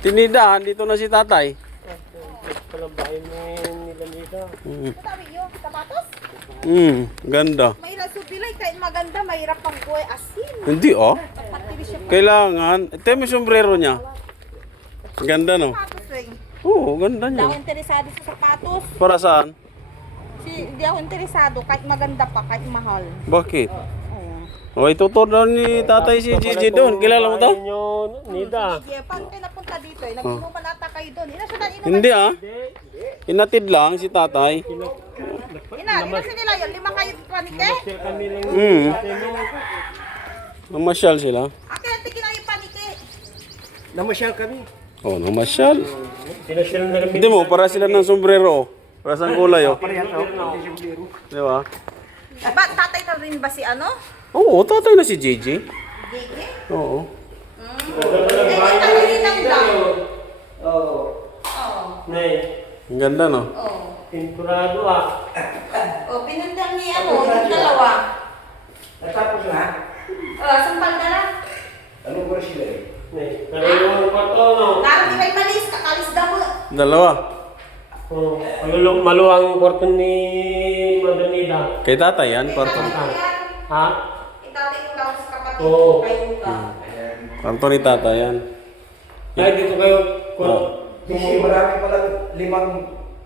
Tinida, dito na si tatay. Palang bahay nila dito. Ganda. Mahirap supilay, kahit maganda, mahirap pang buhay asin. Hindi oh. Patili siya Kailangan. Ito yung sombrero niya. Ganda no? sapatos eh. Oo, ganda Hindi ako niya. interesado sa sapatos. Para saan? Hindi ako interesado, kahit maganda pa, kahit mahal. Bakit? Oo. O, ituturo daw ni tatay si Gigi doon. Kilala mo to? Nyo, Nida. Sige, paano kayo napunta dito eh? Nag-inuman ata kayo doon. Ina siya na inuman. Hindi ah. Inatid lang si tatay. Ina siya nila yun. 5 kayo panike? Kami lang. Namasyal sila. Akin, tigil na yung panike. Namasyal kami. Oh, namasyal. Sinasyal na kami. Hindi mo, para sila ng sombrero. Para sa kulay oh. Di ba? Ba, tatay na rin ba si ano? Oo, tatay na si Gigi. Gigi? Oo. Eh, tatay din ang lang. Oo. Oo. Nay, Ang ganda no? Oo. pinturado ah. O, pinundang ni ano, yung dalawa. Natapos na? Sampal ka na. Anong oras sila eh? Nay, nalulong pa to no? Lalo di may malis, kakalis daw mo. Dalawa. Oh, maluwang kwarto ni Madonida. Kay tatay yan, kwarto. Ha? Itatay ko lang sa kapatid Oo. ko, kayo ka. Kwarto ni tatay yan. Ay, dito kayo. Kasi marami palang limang,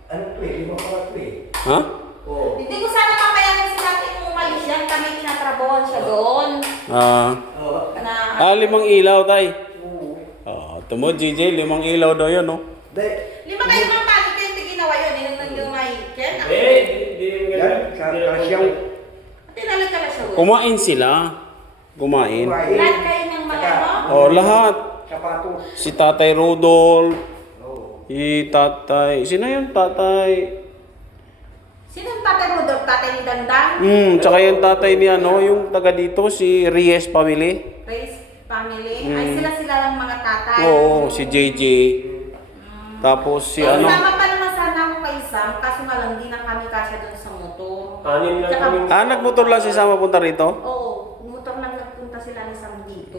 ano to eh, limang pala to eh. Ha? Oo. Hindi ko sana papayagan si natin kung umalis yan. Kami tinatrabawan siya doon. Oo. 5 ilaw tay. Tumo Gigi, 5 ilaw daw yun no? Dahil, 5 kayo mga panig kayo hindi ginawa yun. Inang yung may ken. Hindi yan, kasyang, Tinalag ka na siya doon. Kumain sila. Kumain. Lahat kayo ng mga ano? Oh, lahat. sapatos. Si Tatay Rodolph, Oo. si Tatay, sino yun Tatay? Sino yung tatay Rudolph? Tatay ni Dandan? Tsaka yung tatay ni ano, yung taga dito, si Reyes family. Race family? Ay sila lang mga tatay. Oo, si JJ. Tapos si ano, Sama pa naman sana ako kay Sam. Kaso nga lang, hindi na kami kasya doon sa motor. Anim lang Tsaka- kami. nagmotor lang si Sama punta rito? Oo, motor lang nagpunta sila ni Sam dito.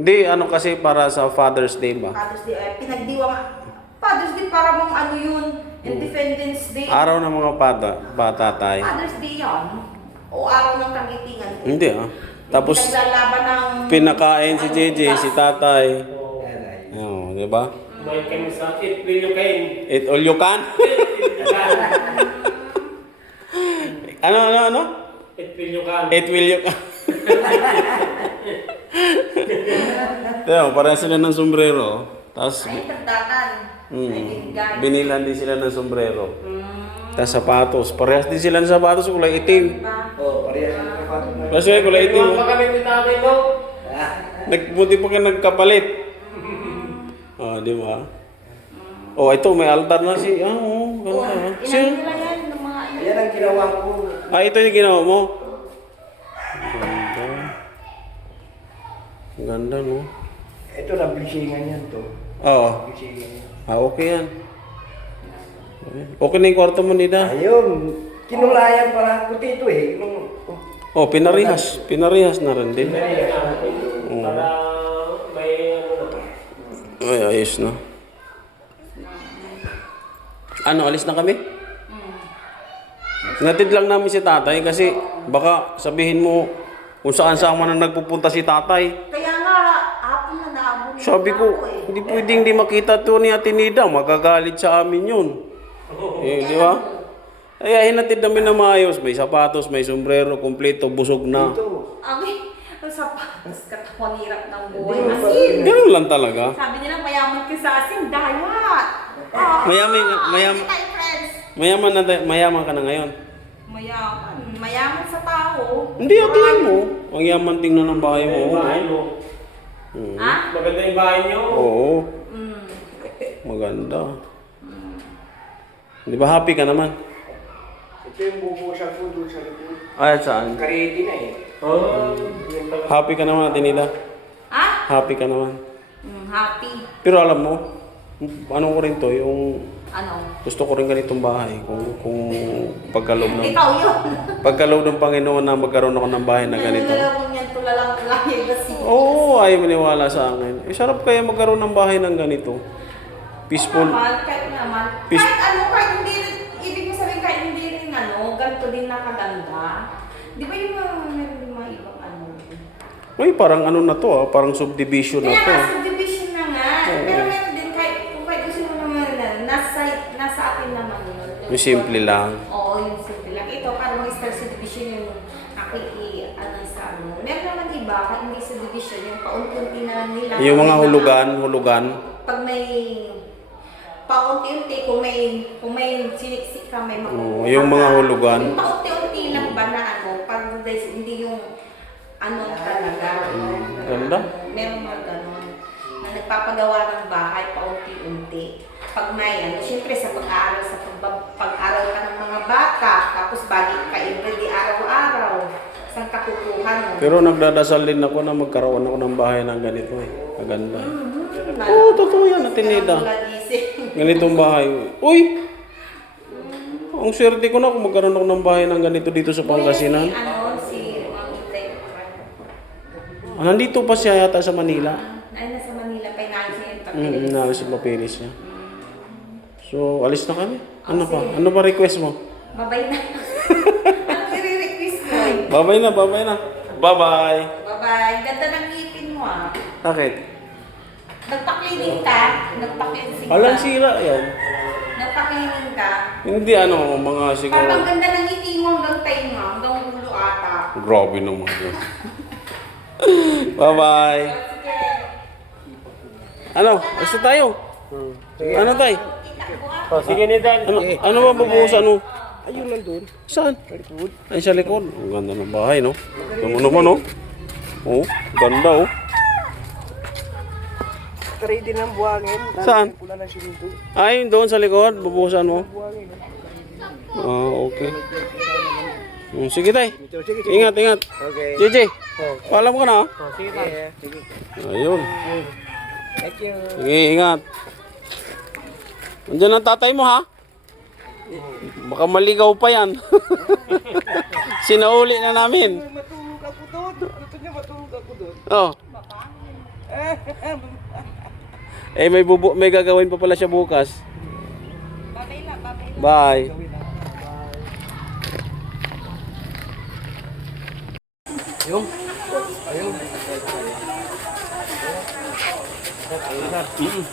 Hindi, ano kasi para sa Father's Day ba? Father's Day, pinagdiwang. Father's Day para mong ano yun, Independence Day. Araw ng mga bata tayo. Father's Day yan. O araw ng kagitingan. Hindi ah. Tapos Naglalaban ng... pinakain si JJ, si tatay. Yan ay. Oo, di ba? Kumain kami sa it, will you kain? Eat all you can. ano? It will you can. Eat will you can. Tiyo, parang sila ng sombrero. Tapos, Ay, tagdakan. Ay, binigay. binilan din sila ng sombrero. Tapos sapatos. Parehas din sila ng sapatos, kulay itim. Diba? Oo, parehas yung sapatos na. Kasi kulay itim. Iwan pa kami ni tatay mo. Nagbuti pa ka nagkapalit. Di ba? Oh, ito may altar na si Oo, ganda. ilan Si nila yan ng mga ano. Yan ang ginawa ko. ito yung ginawa mo. Ganda. Ganda, no? Ito na, blisingan yan to. Oo. Blisingan yan. Okay yan. Okay na yung kwarto mo, Nida. Ayun, kinulayan pala ko dito eh. Oh, pinarihas. Pinarihas na rin din. Para may ano na. Ay, ayos na. Ano, alis na kami? Natid lang namin si tatay kasi baka sabihin mo kung saan man na nagpupunta si tatay. Kaya nga, hapon na naabot. Sabi ko, hindi pwedeng di makita to ni Ate Nida. Magagalit sa amin yun. Di ba? Kaya hinatid namin na maayos. May sapatos, may sombrero, kompleto, busog na. Ami, ang sapatos, katawan hirap ng buhay. Asin. Ganun lang talaga. Sabi nila, mayaman ka sa asin, dayat. Mayaman ka na ngayon. Mayaman sa tao. Hindi, tingnan mo. Ang yaman tingnan ng bahay mo. Bahay mo. Ha? Maganda yung bahay niyo. Oo. Maganda. Di ba happy ka naman? Ito yung bubusan ko doon sa likod. Ay, saan? Karete na eh. Oh, Happy ka naman, Ate Nida. Ha? Happy ka naman. Happy. Pero alam mo, ano ko rin to, yung Ano? gusto ko rin ganitong bahay. Kung pagkaloob ng Ikaw yun. Pagkaloob ng Panginoon na magkaroon ako ng bahay na ganito. Nalalaman yan to pula lang yung basigas. Oo, ayaw maniwala sa akin. Eh, sarap kaya magkaroon ng bahay ng ganito. Peaceful. Kahit naman. Peace- Kahit hindi rin, ibig mo sabihin kahit hindi rin ganito din nakaganda. Di ba yung mga ibang Uy, parang ano na to parang subdivision na Kaya to. nga, subdivision na nga. Oo. Pero meron din, kung kahit gusto mo naman nasa atin naman yun. Yung simple lang. Oo, yung simple lang. Ito, parang star subdivision yung sa Meron naman iba, kahit hindi subdivision, yung paunti-unti na lang nila. Yung mga hulugan. Pag may paunti-unti, kung may siniksik ka, may Oo, makukuha yung mga ka. hulugan. Yung paunti-unti lang ba na pag hindi yung talaga. Ganda. Meron mga ganon na nagpapagawa ng bahay paunti-unti. Pag may syempre sa pag-aaral, pag-aaral ka ng mga bata, tapos balik ka everyday araw-araw, saan ka kukuha nun? Pero nagdadasal din ako na magkaroon ako ng bahay ng ganito Maganda. Oo, totoo yan, Atenida. Ganitong bahay. Uy! Ang swerte ko na kung magkaroon ako ng bahay ng ganito dito sa Pangasinan. Si Ma'am Itay. Nandito pa siya yata sa Manila. Ay, nasa Manila, pinagis niya yung papilis. Naalis sa papilis niya. So, alis na kami. Ano pa? Ano pa request mo? Babay na. Anong i-request mo? Babay na. Bye-bye. Bye-bye. Ganda ng ngipin mo Bakit? Nagpa-cleaning ka? Nagpa-cleansing ka? Alang sira yan. Nagpa-cleaning ka? Hindi mga siguro. Parang ganda ng ngiti mo hanggang tayo mo, hanggang ulo ata. Grabe naman yun. Bye-bye. Sige. Ano? Basta tayo. Ano tayo? Sige ni Dan. Ano ba babuhusan mo? Ayun nandun. Saan? Ay, sa likod. Ang ganda ng bahay, no? Ito naman, no? Oh, ganda, oh. Try din ng buhangin. Saan? Wala na sininto. Ay, doon sa likod. Babuhusan mo. Buhangin. Okay. Sige, tay. Sige. Ingat. Okay. JJ, paalam ka na, ah. Sige tayo. Sige. Ayun. Thank you. Sige, ingat. Andiyan ang tatay mo, ha? Baka maligaw pa yan. Sinauli na namin. Matulog ako doon. Gusto niya matulog ako doon. Oh. May gagawin pa pala siya bukas. Babay lang, babay lang. Bye.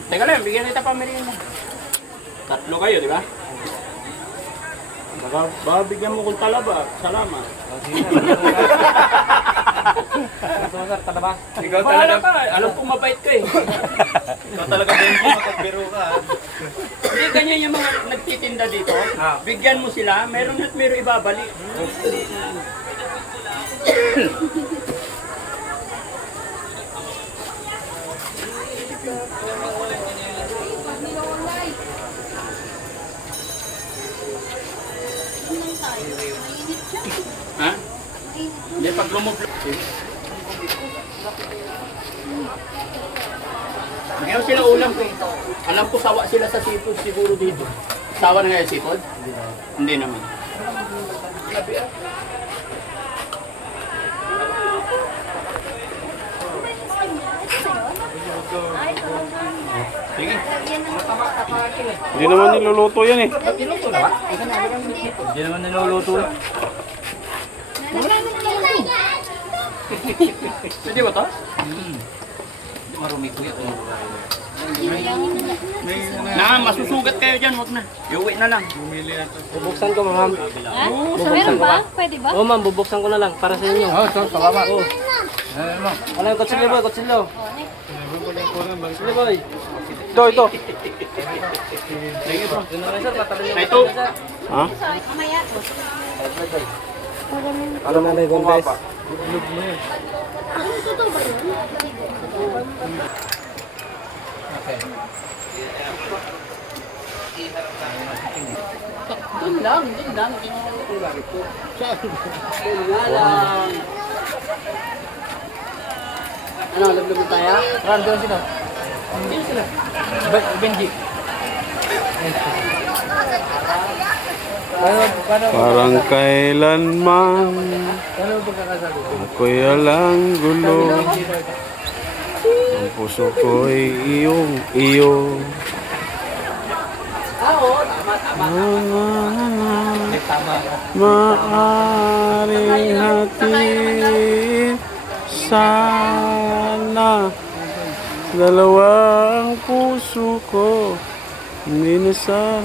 Teka lang, bigyan kita pa merienda. Tatlo kayo, di ba? Baka bigyan mo kong talaba. Salamat. Ikaw Bahala ka. Alam ko mabait ka eh. Ikaw talaga din mo. Magbiro ka. Hindi ganyan yung mga nagtitinda dito. Bigyan mo sila, meron at meron ibabalik. Ha? Hindi, pag lumublo. Ngayon sila ulam ko. Alam ko sawa sila sa seafood siguro dito. Sawa na nga yung seafood? Hindi naman. Sige. Hindi naman niluluto yan eh. Niluto na ba? Hindi naman niluluto. Pwede ba ito? Marumi ko yan. Masusugat kayo dyan, huwag na. Iuwi na lang. Bubuksan ko, ma'am. Meron ba? Pwede ba? Oo, ma'am. Bubuksan ko na lang para sa inyo. Salamat. Wala yung kutsilyo, boy. Kutsilyo. Kutsilyo, boy. Ito. Ito. Ha? Mamaya. Ano na may gumbes? Doon lang. Ano, lablab tayo? Ran, doon sila. Benji. Parang kailanman ako'y alang gulo. Ang puso ko'y iyong iyo. Maaring natin sana dalawang puso ko minasa.